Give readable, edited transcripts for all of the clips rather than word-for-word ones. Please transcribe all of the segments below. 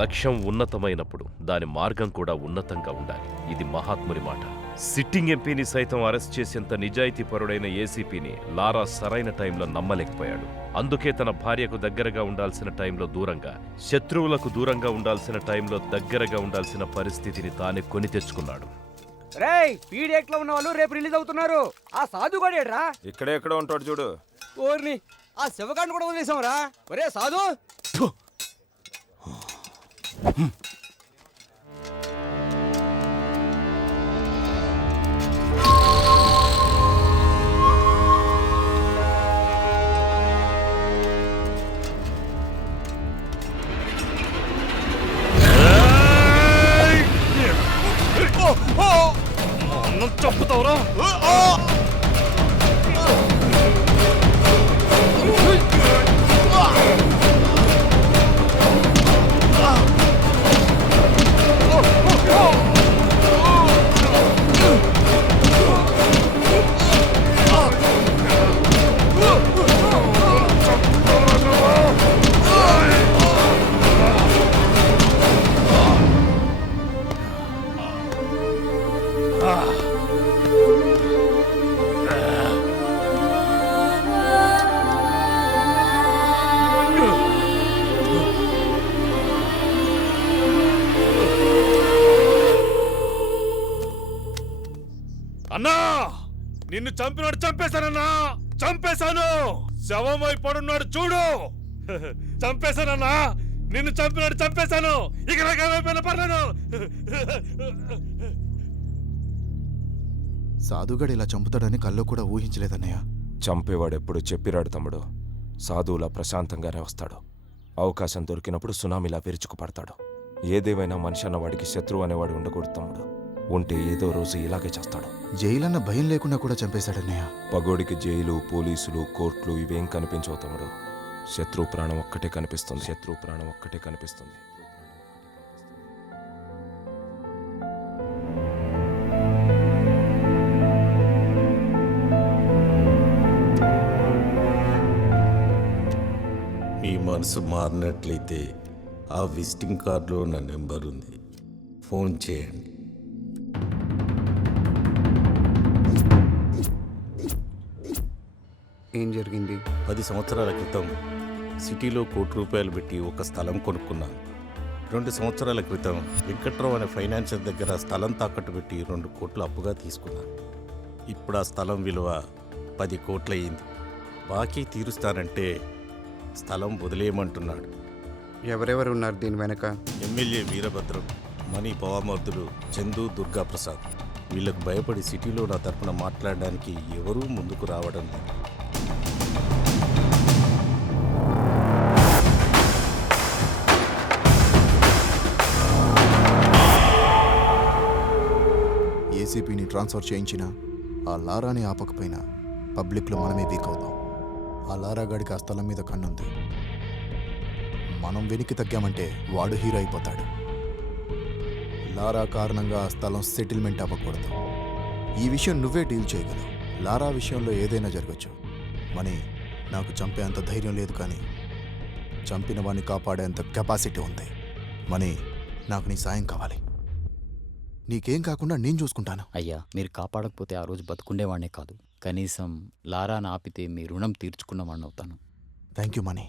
లక్ష్యం ఉన్నతమైనప్పుడు దాని మార్గం కూడా ఉన్నతంగా ఉండాలి. ఇది మహాత్ముని మాట. సిట్టింగ్ ఎంపీని సైతం అరెస్ట్ చేసేంత నిజాయితీపరుడైన ఏసీపీని లారా సరైన టైంలో నమ్మలేకపోయాడు. అందుకే తన భార్యకు దగ్గరగా ఉండాల్సిన టైంలో దూరంగా, శత్రువులకు దూరంగా ఉండాల్సిన టైంలో దగ్గరగా ఉండాల్సిన పరిస్థితిని తానే కొని తెచ్చుకున్నాడు. రేయ్, పీడిఎక్ లో ఉన్న వాళ్ళు రేపు రిలీజ్ అవుతున్నారు. ఆ సాధు గడేడ్రా ఇక్కడే ఎక్కడో ఉంటాడు చూడు. ఓర్ని ఆ శివగాడిని కూడా వదిలేసాంరా. ఒరే సాధు, చంపుతావురా? అన్నా, నిన్ను చంపినాడు చంపేశానన్నా, చంపేశాను. శవమై పడున్నాడు చూడు. చంపేశానన్నా, నిన్ను చంపినాడు చంపేశాను. ఇక నాకేమైపోయినా పర్లేదు. సాధుగాడు ఇలా చంపుతాడని కల్లో కూడా ఊహించలేదన్నయ్య. చంపేవాడెప్పుడు చెప్పిరాడు తమ్ముడు. సాధువులా ప్రశాంతంగానే వస్తాడు. అవకాశం దొరికినప్పుడు సునామీలా విరుచుకుపడతాడు. ఏదేమైనా మనిషి అన్నవాడికి శత్రువు అనేవాడు ఉండకూడదు తమ్ముడు. ఉంటే ఏదో రోజు ఇలాగే చేస్తాడు. జైలన్న భయం లేకుండా కూడా చంపేశాడన్నయ్య. పగోడికి జైలు, పోలీసులు, కోర్టులు ఇవేం కనిపించవు తమ్ముడు. శత్రు ప్రాణం ఒక్కటే కనిపిస్తుంది. శత్రు ప్రాణం ఒక్కటే కనిపిస్తుంది. మీ మనసు మారినట్లయితే ఆ విజిటింగ్ కార్డులో నా నెంబర్ ఉంది, ఫోన్ చేయండి. ఏం జరిగింది? 10 సంవత్సరాల క్రితం సిటీలో ₹1,00,00,000 పెట్టి ఒక స్థలం కొనుక్కున్నాను. 2 సంవత్సరాల క్రితం వెంకట్రావు అనే ఫైనాన్షియర్ దగ్గర స్థలం తాకట్టు పెట్టి 2 కోట్లు అప్పుగా తీసుకున్నాను. ఇప్పుడు ఆ స్థలం విలువ 10 కోట్లు అయింది. బాకీ తీరుస్తానంటే స్థలం వదిలేయమంటున్నాడు. ఎవరెవరు ఉన్నారు దీని వెనక? ఎమ్మెల్యే వీరభద్రం, మణి పవామర్దులు, చందు, దుర్గాప్రసాద్. వీళ్ళకు భయపడి సిటీలో నా తరపున మాట్లాడడానికి ఎవరూ ముందుకు రావడం లేదు. ఏసీపీని ట్రాన్స్ఫర్ చేయించినా ఆ లారాని ఆపకపోయినా పబ్లిక్లో మనమే వీక్ అవుతాం. ఆ లారా గాడికి ఆ స్థలం మీద కన్నుంది. మనం వెనక్కి తగ్గామంటే వాడు హీరో అయిపోతాడు. లారా కారణంగా ఆ స్థలం సెటిల్మెంట్ అవ్వకూడదు. ఈ విషయం నువ్వే డీల్ చేయగలవు. లారా విషయంలో ఏదైనా జరగచ్చు. మనీ, నాకు చంపేంత ధైర్యం లేదు, కానీ చంపిన వాడిని కాపాడేంత కెపాసిటీ ఉంది. మనీ, నాకు నీ సాయం కావాలి. నీకేం కాకుండా నేను చూసుకుంటాను. అయ్యా, మీరు కాపాడకపోతే ఆ రోజు బతుకుండేవాడినే కాదు, కనీసం లారాను ఆపితే మీ రుణం తీర్చుకున్నవాడిని అవుతాను. థ్యాంక్ యూ మనీ,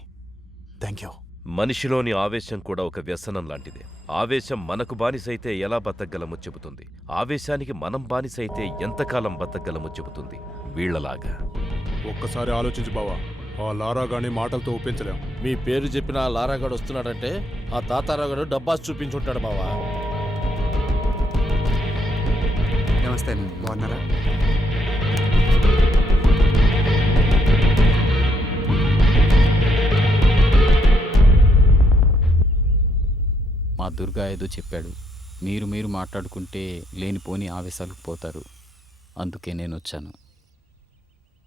థ్యాంక్ యూ. మనిషిలోని ఆవేశం కూడా ఒక వ్యసనం లాంటిదే. ఆవేశం మనకు బానిసైతే ఎలా బతకగలమో చెబుతుంది. ఆవేశానికి మనం బానిసైతే ఎంతకాలం బతకగలమో చెబుతుంది. వీళ్లలాగా. ఒక్కసారి ఆలోచించు బావా, ఆ లారాగాని మాటలతో ఒప్పించలేం. మీ పేరు చెప్పిన ఆ లారాగాడు వస్తున్నాడంటే ఆ తాతారాగాడు డబ్బాస్ చూపించుంటాడు బావా. నమస్తే, బాగున్నారా? మా దుర్గా ఏదో చెప్పాడు. మీరు మాట్లాడుకుంటే లేనిపోని ఆవేశాలకు పోతారు. అందుకే నేను వచ్చాను.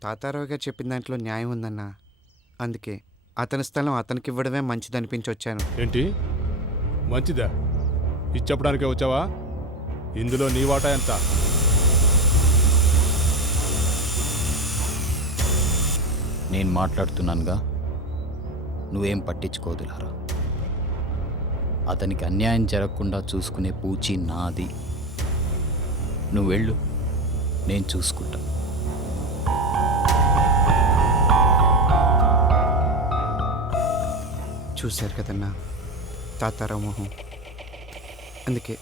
తాతారావు గారు చెప్పిన దాంట్లో న్యాయం ఉందన్నా. అందుకే అతని స్థలం అతనికి ఇవ్వడమే మంచిదనిపించి వచ్చాను. ఏంటి మంచిదా? ఇచ్చప్పడానికే వచ్చావా? ఇందులో నీ వాటా ఎంత? నేను మాట్లాడుతున్నానుగా, నువ్వేం పట్టించుకోదు లారా. అతనికి అన్యాయం జరగకుండా చూసుకునే పూచి నాది. నువ్వు వెళ్ళు, నేను చూసుకుంటా. చూశారు కదన్నా తాతారావు మొహం. అందుకే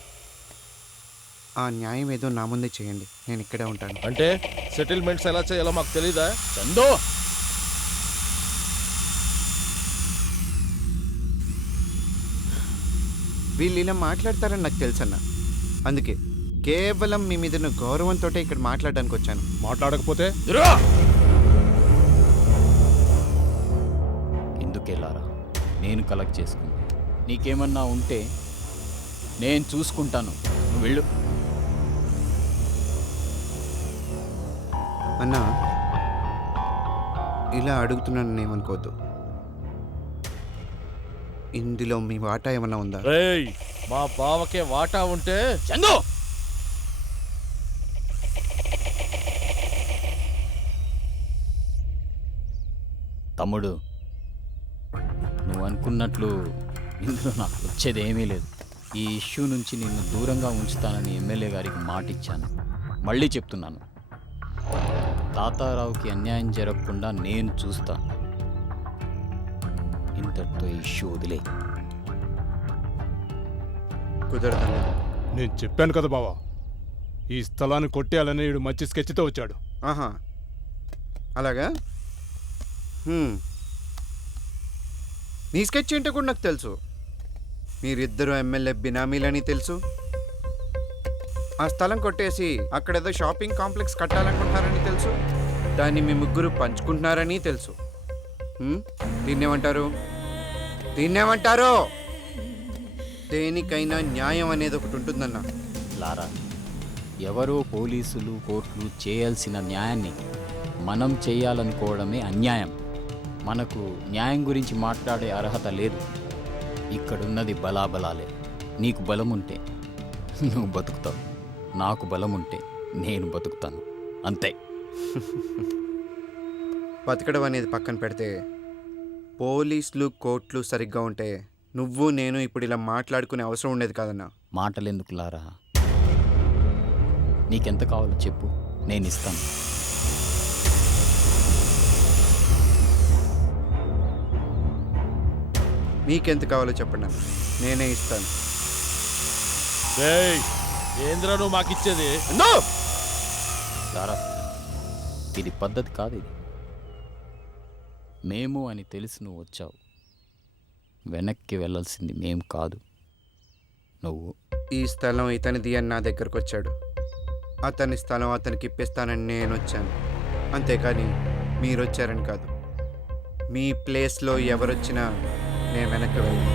ఆ న్యాయం ఏదో నా ముందే చేయండి, నేను ఇక్కడే ఉంటాను. అంటే సెటిల్మెంట్స్ ఎలా చేయాలో మాకు తెలీదా? చందో, వీళ్ళు ఇలా మాట్లాడతారని నాకు తెలుసన్నా. అందుకే కేవలం మీ మీద ఉన్న గౌరవంతో ఇక్కడ మాట్లాడడానికి వచ్చాను. మాట్లాడకపోతే ఎందుకెళ్ళారా? నేను కలెక్ట్ చేసుకుంది. నీకేమన్నా ఉంటే నేను చూసుకుంటాను, నువ్వు వెళ్ళు. అన్నా, ఇలా అడుగుతున్నాను ఏమనుకోవద్దు. ఇందులో మీ వాటా ఏమన్నా ఉందా? రేయ్, మా బావకే వాటా ఉంటే చందు, తమ్ముడు, నువ్వు అనుకున్నట్లు ఇందులో నాకు వచ్చేది ఏమీ లేదు. ఈ ఇష్యూ నుంచి నిన్ను దూరంగా ఉంచుతానని ఎమ్మెల్యే గారికి మాట ఇచ్చాను. మళ్ళీ చెప్తున్నాను, తాతారావుకి అన్యాయం జరగకుండా నేను చూస్తాను. ఇంతటితో ఈ ఇష్యూ వదిలే. కుదరదన్నా. నేను చెప్పాను కదా బావా, ఈ స్థలాన్ని కొట్టేయాలని వీడు మంచి స్కెచ్తో వచ్చాడు. ఆహా, అలాగా? మీ స్కెచ్ ఏంటో కూడా నాకు తెలుసు. మీరిద్దరు ఎమ్మెల్యే బినామీలని తెలుసు. ఆ స్థలం కొట్టేసి అక్కడేదో షాపింగ్ కాంప్లెక్స్ కట్టాలనుకుంటున్నారని తెలుసు. దాన్ని మీ ముగ్గురు పంచుకుంటున్నారని తెలుసు. దీన్నేమంటారు? దీన్నేమంటారు? దేనికైనా న్యాయం అనేది ఒకటి ఉంటుందన్నా. లారా, ఎవరో పోలీసులు, కోర్టులు చేయాల్సిన న్యాయాన్ని మనం చేయాలనుకోవడమే అన్యాయం. మనకు న్యాయం గురించి మాట్లాడే అర్హత లేదు. ఇక్కడున్నది బలాబలాలే. నీకు బలం ఉంటే నువ్వు బతుకుతావు, నాకు బలం ఉంటే నేను బతుకుతాను, అంతే. బతకడం అనేది పక్కన పెడితే పోలీసులు, కోర్టులు సరిగ్గా ఉంటే నువ్వు నేను ఇప్పుడు ఇలా మాట్లాడుకునే అవసరం ఉండేది కాదన్నా. మాటలెందుకు లారా? నీకెంత కావాలో చెప్పు, నేను ఇస్తాను. మీకెంత కావాలో చెప్పండి అన్న, నేనే ఇస్తాను. రేయ్, ఏంద్రా నువ్వు మాకిచ్చేది? లారా, ఇది పద్ధతి కాదు. ఇది మేము అని తెలిసి నువ్వు వచ్చావు. వెనక్కి వెళ్ళాల్సింది మేం కాదు, నువ్వు. ఈ స్థలం ఇతనిది అని నా దగ్గరకు వచ్చాడు. అతని స్థలం అతనికి ఇప్పిస్తానని నేను వచ్చాను. అంతేకాని మీరు వచ్చారని కాదు. మీ ప్లేస్లో ఎవరొచ్చినా నేను వెనక్కి వెళ్ళను.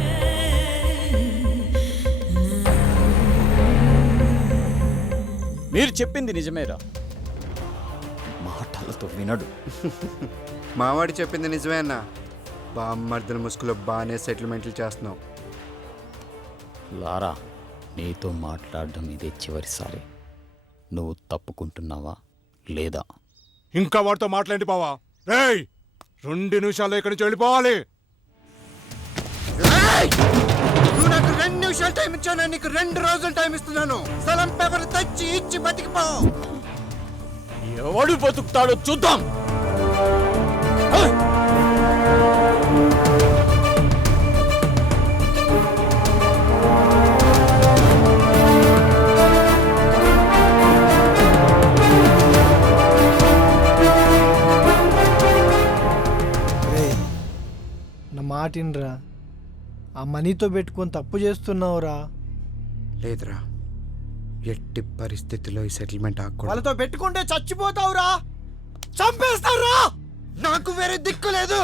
మీరు చెప్పింది నిజమేరా, మాటలతో వినడు. మావాడి చెప్పింది నిజమే అన్న. బామ్మర్దల ముసుగులో బాగానే సెటిల్మెంట్లు చేస్తున్నావు. లారా, నీతో మాట్లాడడం ఇదే చివరిసారి. నువ్వు తప్పుకుంటున్నావా లేదా? ఇంకా వాడితో మాట్లాడి బావా. రేయ్, 2 నిమిషాల్లో ఇక్కడి నుంచి వెళ్ళిపోవాలి. నువ్వు నాకు 2 నిమిషాలు టైం ఇచ్చాను, నీకు 2 రోజులు టైం ఇస్తున్నాను. స్థలం పేపర్ తెచ్చి ఇచ్చి బతికిపో. ఎవడు బతుకుతాడో చూద్దాం. నా మాటినరా, ఆ మనీతో పెట్టుకొని తప్పు చేస్తున్నావురా. లేదురా, ఎట్టి పరిస్థితిలో ఈ సెటిల్మెంట్ ఆగకూడదు. వాళ్ళతో పెట్టుకుంటే చచ్చిపోతావురా, చంపేస్తారా. నాకు వేరే దిక్కు లేదు.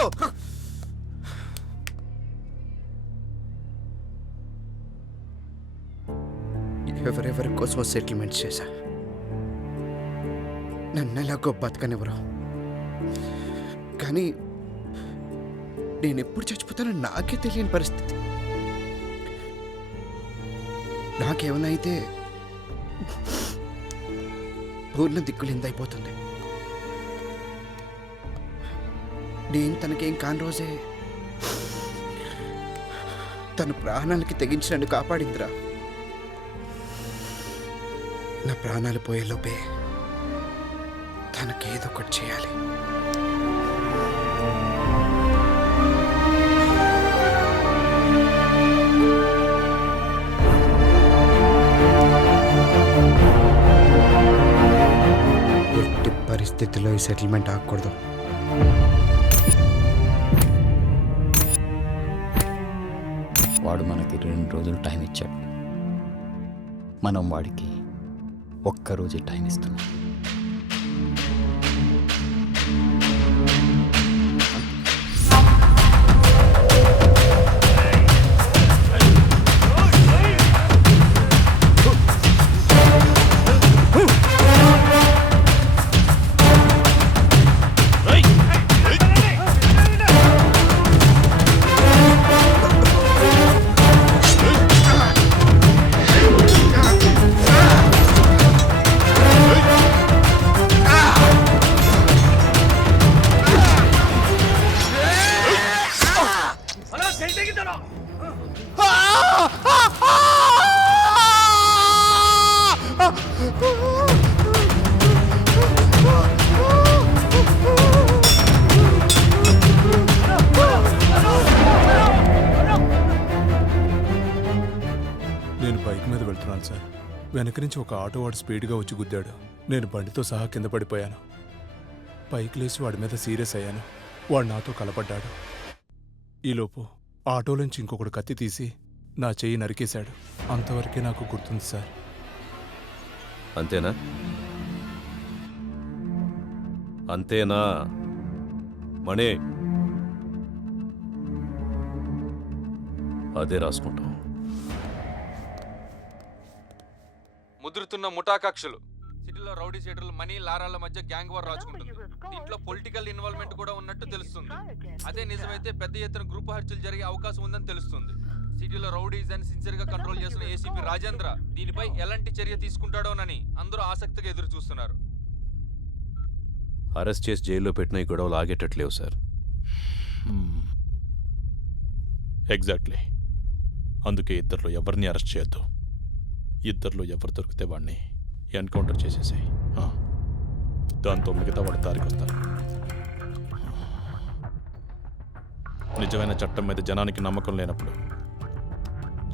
ఎవరెవరి కోసం సెటిల్మెంట్ చేశా, నన్ను ఎలాగో బతకనివ్వరు. కానీ నేను ఎప్పుడు చచ్చిపోతానో నాకే తెలియని పరిస్థితి. నాకేమైనా అయితే పూర్ణ దిక్కులిందైపోతుంది. నేను తనకేం కాని రోజే తన ప్రాణాలకి తెగించి నన్ను కాపాడిందిరా. నా ప్రాణాలు పోయేలోపే తనకేదో ఒకటి చేయాలి. ఎట్టి పరిస్థితుల్లో ఈ సెటిల్మెంట్ ఆగకూడదు. వాడు మనకి 2 రోజులు టైం ఇచ్చాడు. మనం వాడికి ఒక్కరోజే టైం ఇస్తున్నాం. నేను బైక్ మీద వెళ్తున్నాను సార్. వెనక నుంచి ఒక ఆటో వాడు స్పీడ్గా వచ్చి గుద్దాడు. నేను బండితో సహా కింద పడిపోయాను. పైకి లేచి వాడి మీద సీరియస్ అయ్యాను. వాడు నాతో కలపడ్డాడు. ఈలోపు ఆటోలోంచి ఇంకొకడు కత్తి తీసి నా చెయ్యి నరికేశాడు. అంతవరకే నాకు గుర్తుంది సార్. అంతేనా? అంతేనా మణి? అదే రాసుకుంటాం. ముదురుతున్న ముఠా కక్షలు. సిటీలో రౌడీ షీటర్లు మనీ లారాల మధ్య గ్యాంగ్ వార్ రాచుకుంటుంది. దీంట్లో పొలిటికల్ ఇన్వాల్వ్మెంట్ కూడా ఉన్నట్టు తెలుస్తుంది. అదే నిజమైతే పెద్ద ఎత్తున గ్రూప్ హత్యలు జరిగే అవకాశం ఉందని తెలుస్తుంది. సిటీలో రౌడీస్ అని సిన్సియర్ గా కంట్రోల్ చేస్తున్న ఏసీపీ రాజేంద్ర దీనిపై ఎలాంటి చర్య తీసుకుంటాడోనని అందరూ ఆసక్తిగా ఎదురు చూస్తున్నారు. అరెస్ట్ చేసి జైల్లో పెట్టిన ఈ గొడవలు ఆగేటట్లేవు సార్. ఎగ్జాక్ట్లీ. అందుకే ఇద్దరిలో ఎవరిని అరెస్ట్ చేయొద్దు. ఇద్దరిలో ఎవరు దొరికితే వాడిని ఎన్కౌంటర్ చేసేసాయి. దాంతో మిగతా వాడి దారికి వస్తారు. నిజమైన చట్టం మీద జనానికి నమ్మకం లేనప్పుడు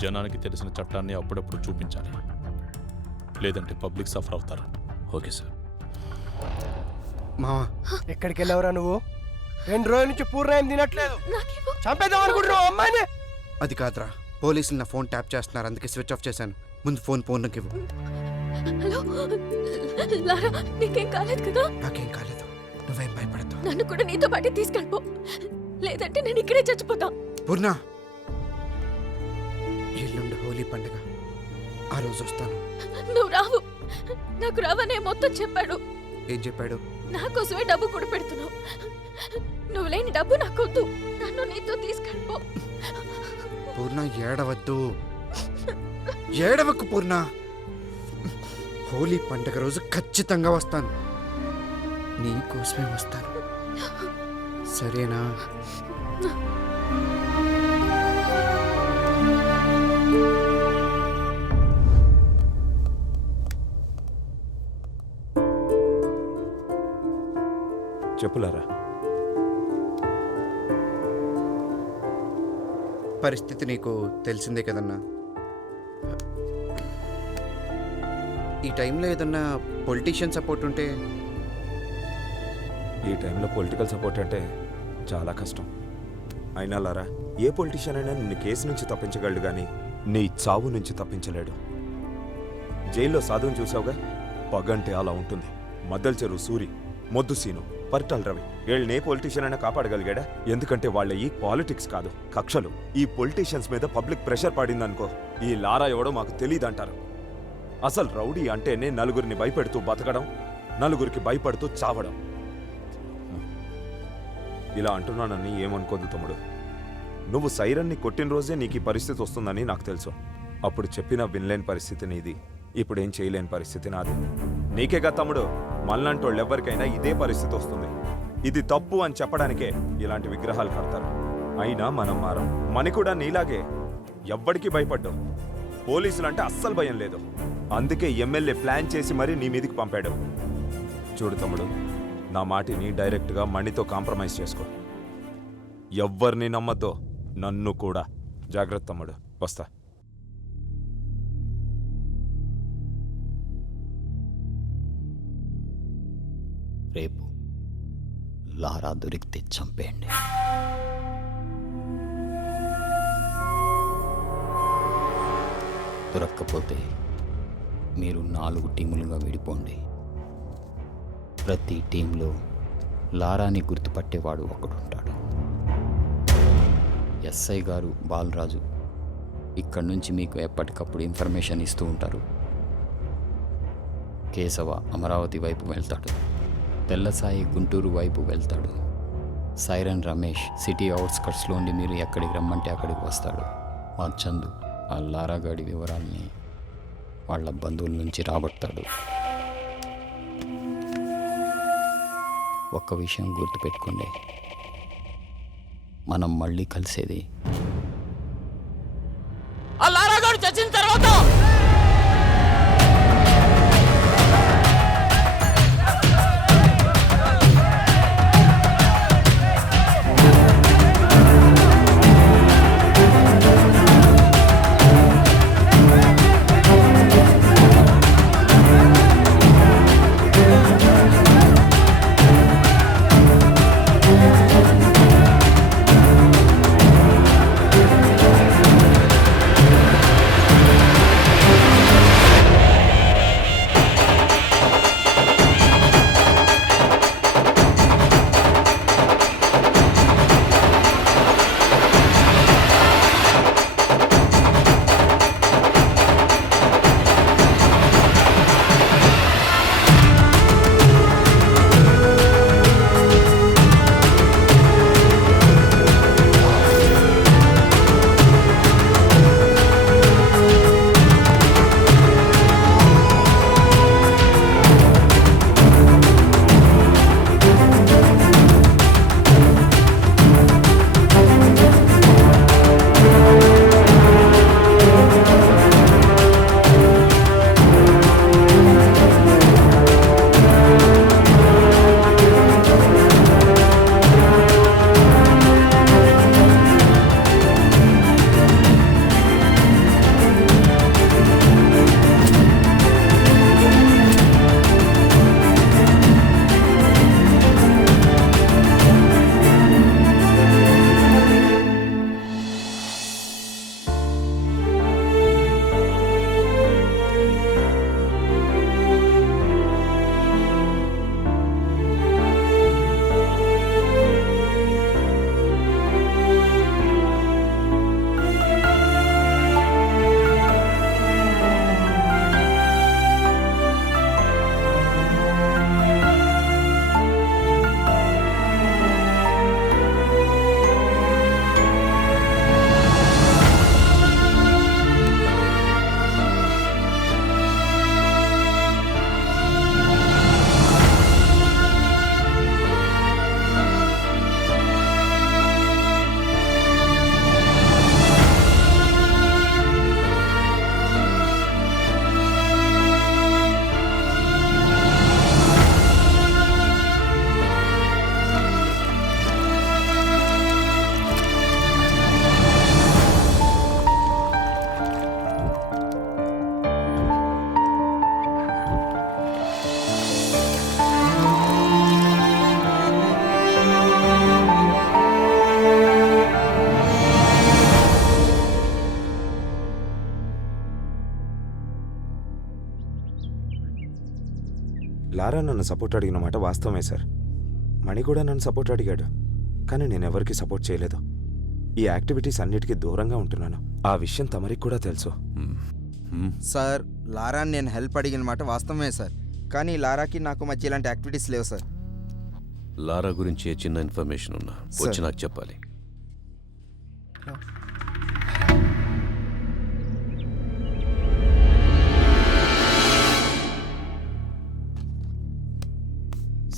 జనానికి తెలిసిన చట్టాన్ని అప్పుడప్పుడు చూపించాలి. లేదంటే పబ్లిక్ సఫర్ అవుతారు. Okay sir. మావా, ఎక్కడికి వెళ్ళావురా నువ్వు? 2 రోజుల నుంచి పూర్ణయం తినట్లేదు. చంపేద్దాం అనుకుంటున్నావు అమ్మాయిని? అది కాదురా, పోలీసులు నా ఫోన్ ట్యాప్ చేస్తున్నారు, అందుకే స్విచ్ ఆఫ్ చేశాను. ముందు ఫోన్ పూర్ణకి ఇవ్వు. హలో లారా, నీకేం కాలేదు కదా? నాకేం కాలేదు, నువ్వేం భయపడతావు. నన్ను కూడా నీతో పాటు తీసుకెళ్ళిపో, లేదంటే నేను ఇక్కడే చచ్చిపోతా. పూర్ణ, ఎల్లుండి హోలీ పండుగ, ఆ రోజు వస్తాను. నువ్వు రావు. నాకు రావనే మొత్తం చెప్పాడు. ఏం చెప్పాడు? నా కోసమే డబ్బు కూడా పెడుతున్నావు. నువ్వు లేని డబ్బు నాకొద్దు, నన్ను నీతో తీసుకెళ్ళిపో. పూర్ణ, ఏడవద్దు, ఏడవకు పూర్ణ. హోలీ పండుగ రోజు ఖచ్చితంగా వస్తాను, నీకోసమే వస్తాను, సరేనా? చెప్పులారా. పరిస్థితి నీకు తెలిసిందే కదన్నా. ఈ టైంలో ఏదన్నా పొలిటీషియన్ సపోర్ట్ ఉంటే? ఈ టైంలో పొలిటికల్ సపోర్ట్ అంటే చాలా కష్టం. అయినా లారా, ఏ పొలిటీషియన్ అయినా నిన్ను కేసు నుంచి తప్పించగలడు కానీ నీ చావు నుంచి తప్పించలేడు. జైల్లో సాధువుని చూసావుగా, పగంటే అలా ఉంటుంది. మద్దెల చెరువు సూరి, మొద్దు సీను, పరిటాల రవి, వీళ్ళని ఏ పొలిటీషియన్ అయినా కాపాడగలిగాడా? ఎందుకంటే వాళ్ళ ఈ పాలిటిక్స్ కాదు, కక్షలు. ఈ పొలిటీషియన్స్ మీద పబ్లిక్ ప్రెషర్ పడిందనుకో, ఈ లారా ఎవడో మాకు తెలియదంటారు. అసలు రౌడీ అంటేనే నలుగురిని భయపెడుతూ బతకడం, నలుగురికి భయపడుతూ చావడం. ఇలా అంటున్నానని ఏమనుకోదు తమ్ముడు. నువ్వు సైరన్ని కొట్టిన రోజే నీకు ఈ పరిస్థితి వస్తుందని నాకు తెలుసు. అప్పుడు చెప్పినా వినలేని పరిస్థితి నీది, ఇప్పుడేం చేయలేని పరిస్థితి నాది. నీకేగా తమ్ముడు, మళ్ళంటోళ్ళు ఎవరికైనా ఇదే పరిస్థితి వస్తుంది. ఇది తప్పు అని చెప్పడానికే ఇలాంటి విగ్రహాలు కడతారు. అయినా మనం మారం. మని కూడా నీలాగే ఎవ్వడికి భయపడ్డావు. పోలీసులంటే అస్సలు భయం లేదు. అందుకే ఎమ్మెల్యే ప్లాన్ చేసి మరీ నీ మీదికి పంపాడు. చూడు తమ్ముడు, నా మాటిని డైరెక్ట్గా మణితో కాంప్రమైజ్ చేసుకో. ఎవ్వరిని నమ్మద్దో, నన్ను కూడా. జాగ్రత్త తమ్ముడు, వస్తా. రేపు లారా దొరికితే చంపేయండి. దొరక్కపోతే మీరు 4 టీములుగా విడిపోండి. ప్రతి టీంలో లారాని గుర్తుపట్టేవాడు ఒకడుంటాడు. ఎస్ఐ గారు బాలరాజు ఇక్కడి నుంచి మీకు ఎప్పటికప్పుడు ఇన్ఫర్మేషన్ ఇస్తూ ఉంటారు. కేశవ అమరావతి వైపు వెళ్తాడు. తెల్లసాయి గుంటూరు వైపు వెళ్తాడు. సైరన్ రమేష్ సిటీ అవుట్స్కట్స్లో ఉండి మీరు ఎక్కడికి రమ్మంటే అక్కడికి వస్తాడు. మా చందు ఆ లారాగాడి వివరాల్ని వాళ్ళ బంధువుల నుంచి రాబడతాడు. ఒక్క విషయం గుర్తుపెట్టుకోండి, మనం మళ్ళీ కలిసేది ఆ లారాగాడు చచ్చిన తర్వాత. లారా నన్ను సపోర్ట్ అడిగిన మాట వాస్తవమే సార్. మణి కూడా నన్ను సపోర్ట్ అడిగాడు, కానీ నేను ఎవరికి సపోర్ట్ చేయలేదు. ఈ యాక్టివిటీస్ అన్నిటికీ దూరంగా ఉంటున్నాను. ఆ విషయం తమరికి కూడా తెలుసు సార్. లారాని నేను హెల్ప్ అడిగిన మాట వాస్తవమే సార్, కానీ లారాకి నాకు మధ్య ఇలాంటి యాక్టివిటీస్ లేవు సార్. లారా గురించి ఏ చిన్న ఇన్ఫర్మేషన్ ఉన్నా వచ్చి నాకు చెప్పాలి.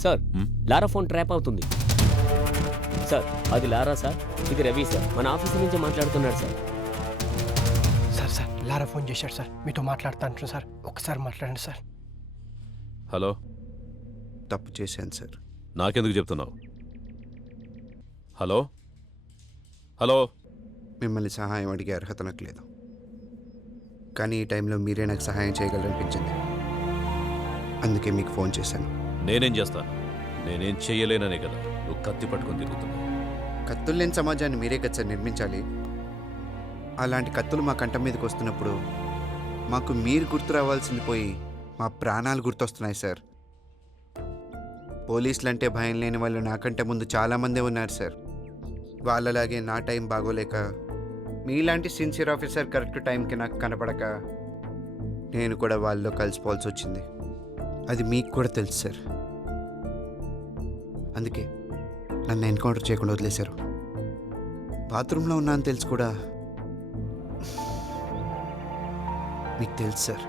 సార్, లారా ఫోన్ ట్రాప్ అవుతుంది సార్. అది లారా సార్, ఇది రవి సార్, మన ఆఫీస్ నుంచి మాట్లాడుతున్నాడు సార్. లారా ఫోన్ చేశాడు సార్, మీతో మాట్లాడతాను సార్, ఒకసారి మాట్లాడండి సార్. హలో, తప్పు చేశాను సార్. నాకెందుకు చెప్తున్నావు? హలో హలో, మిమ్మల్ని సహాయం అడిగే అర్హత నాకు లేదు, కానీ ఈ టైంలో మీరే నాకు సహాయం చేయగలరనిపించింది, అందుకే మీకు ఫోన్ చేశాను. నేనేం చేస్తాను? నేనేం చెయ్యలేననే కదా నువ్వు కత్తి పట్టుకొని తిరుగుతున్నావు. కత్తులు లేని సమాజాన్ని మీరే కదా సార్ నిర్మించాలి. అలాంటి కత్తులు మా కంఠం మీదకి వస్తున్నప్పుడు మాకు మీరు గుర్తు రావాల్సింది పోయి మా ప్రాణాలు గుర్తొస్తున్నాయి సార్. పోలీసులు అంటే భయం లేని వాళ్ళు నాకంటే ముందు చాలామందే ఉన్నారు సార్. వాళ్ళలాగే నా టైం బాగోలేక, మీలాంటి సిన్సియర్ ఆఫీసర్ కరెక్ట్ టైంకి నాకు కనపడక నేను కూడా వాళ్ళలో కలిసిపోవాల్సి వచ్చింది. అది మీకు కూడా తెలుసు సార్. అందుకే నన్ను ఎన్కౌంటర్ చేయకుండా వదిలేశారు. బాత్రూంలో ఉన్నా అని తెలుసు కూడా మీకు తెలుసు సార్.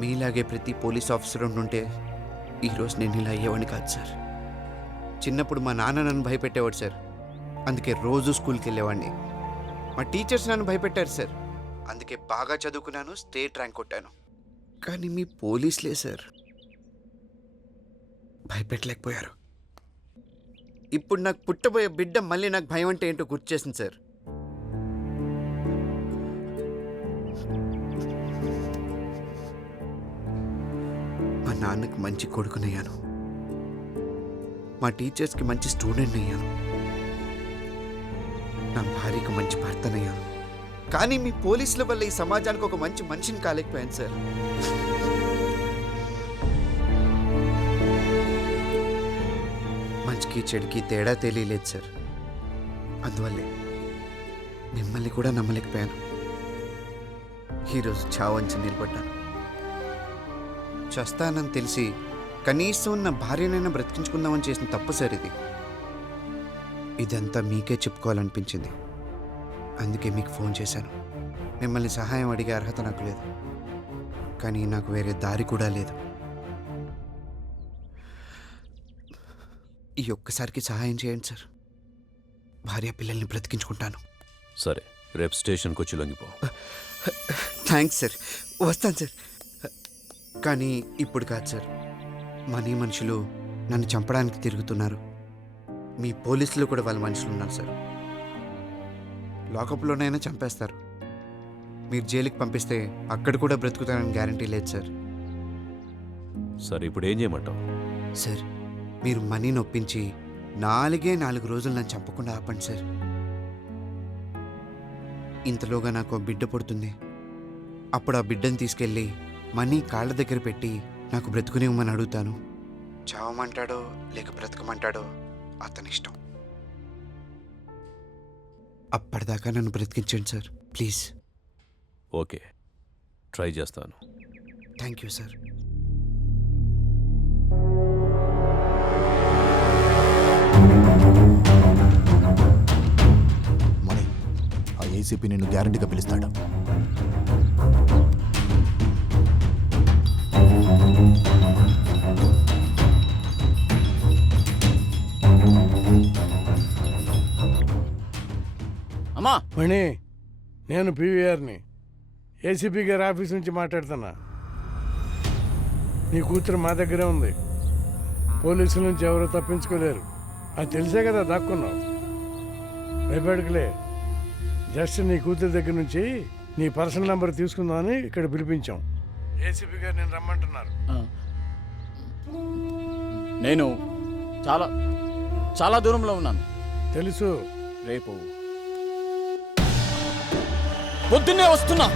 మీలాగే ప్రతి పోలీస్ ఆఫీసర్ ఉండుంటే ఈరోజు నేను ఇలా అయ్యేవాడిని కాదు సార్. చిన్నప్పుడు మా నాన్న నన్ను భయపెట్టేవాడు సార్, అందుకే రోజు స్కూల్కి వెళ్ళేవాడిని. మా టీచర్స్ నన్ను భయపెట్టారు సార్, అందుకే బాగా చదువుకున్నాను, స్టేట్ ర్యాంక్ కొట్టాను. కానీ మీ పోలీసులే సార్ భయపెట్టలేకపోయారు. ఇప్పుడు నాకు పుట్టబోయే బిడ్డ మళ్ళీ నాకు భయం అంటే ఏంటో గుర్తు చేసింది సార్. మా నాన్నకి మంచి కొడుకునయ్యాను, మా టీచర్స్కి మంచి స్టూడెంట్ అయ్యాను, నా భార్యకు మంచి భర్తనయ్యాను. కానీ మీ పోలీసుల వల్ల ఈ సమాజానికి ఒక మంచి మనిషిని కాలేకపోయాను సార్. మంచికి చెడుకి తేడా తెలియలేదు సార్. అందువల్లే మిమ్మల్ని కూడా నమ్మలేకపోయాను. ఈరోజు చావంచి నిలబడ్డాను. చస్తానని తెలిసి కనీసం నా భార్యనైనా బ్రతికించుకుందామని చేసిన తప్పు సార్ ఇది. ఇదంతా మీకే చెప్పుకోవాలనిపించింది, అందుకే మీకు ఫోన్ చేశాను. మిమ్మల్ని సహాయం అడిగే అర్హత నాకు లేదు, కానీ నాకు వేరే దారి కూడా లేదు. ఈ ఒక్కసారికి సహాయం చేయండి సార్. భార్య పిల్లల్ని బ్రతికించుకుంటాను. సరే, రేపు స్టేషన్కి వచ్చి లొంగిపో. థ్యాంక్స్ సార్, వస్తాను సార్. కానీ ఇప్పుడు కాదు సార్. మనీ మనుషులు నన్ను చంపడానికి తిరుగుతున్నారు. మీ పోలీసులు కూడా వాళ్ళ మనుషులు ఉన్నారు సార్. లాకప్లోనైనా చంపేస్తారు. మీరు జైలుకి పంపిస్తే అక్కడ కూడా బ్రతుకుతానని గ్యారంటీ లేదు సార్. సరే, ఇప్పుడు ఏం చేయమంటావు? సార్, మీరు మనీని ఒప్పించి 4 రోజులు నన్ను చంపకుండా ఆపండి సార్. ఇంతలోగా నాకు బిడ్డ పుడుతుంది. అప్పుడు ఆ బిడ్డను తీసుకెళ్ళి మనీ కాళ్ళ దగ్గర పెట్టి నాకు బ్రతుకునివ్వమని అడుగుతాను. చావమంటాడో లేక బ్రతకమంటాడో అతని ఇష్టం. అప్పటిదాకా నన్ను బ్రతికించండి సార్, ప్లీజ్. ఓకే, ట్రై చేస్తాను. Thank you sir. మనీ, ఆ ఏసీపీ నిన్ను గ్యారంటీగా పిలుస్తాడు. అమ్మా మణి, నేను పీవీఆర్ని, ఏసీపీ గారి ఆఫీస్ నుంచి మాట్లాడుతున్నా. నీ కూతురు మా దగ్గరే ఉంది. పోలీసుల నుంచి ఎవరూ తప్పించుకోలేరు. అది తెలిసే కదా దాక్కున్నావు. భయపడకలే. జస్ట్ నీ కూతురు దగ్గర నుంచి నీ పర్సనల్ నెంబర్ తీసుకుందామని ఇక్కడ పిలిపించాం. ఏసీపీ గారు నేను రమ్మంటున్నారు. నేను చాలా చాలా దూరంలో ఉన్నాను. తెలుసు. రేపు పొద్దున్నే వస్తున్నా.